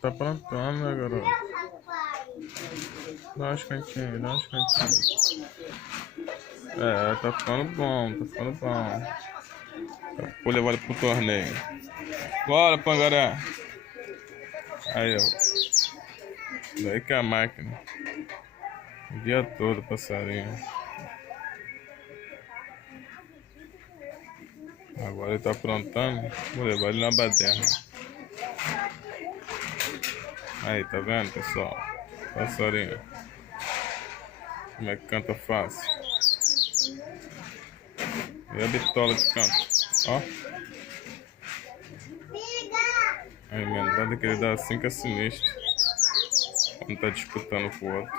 Tá aprontando, né, garoto? Dá uns cantinhos, dá uns cantinhos. Tá ficando bom, tá ficando bom. Vou levar ele pro torneio. Bora, Pangaré. Aí, ó. Daí que é a máquina. O dia todo, passarinho. Agora ele tá aprontando. Vou levar ele na baderna. Aí, tá vendo, pessoal? Passarinho. Como é que canta fácil. E a bitola que canta. Ó. A emendada que ele dá assim que é sinistro. Quando tá disputando com o outro.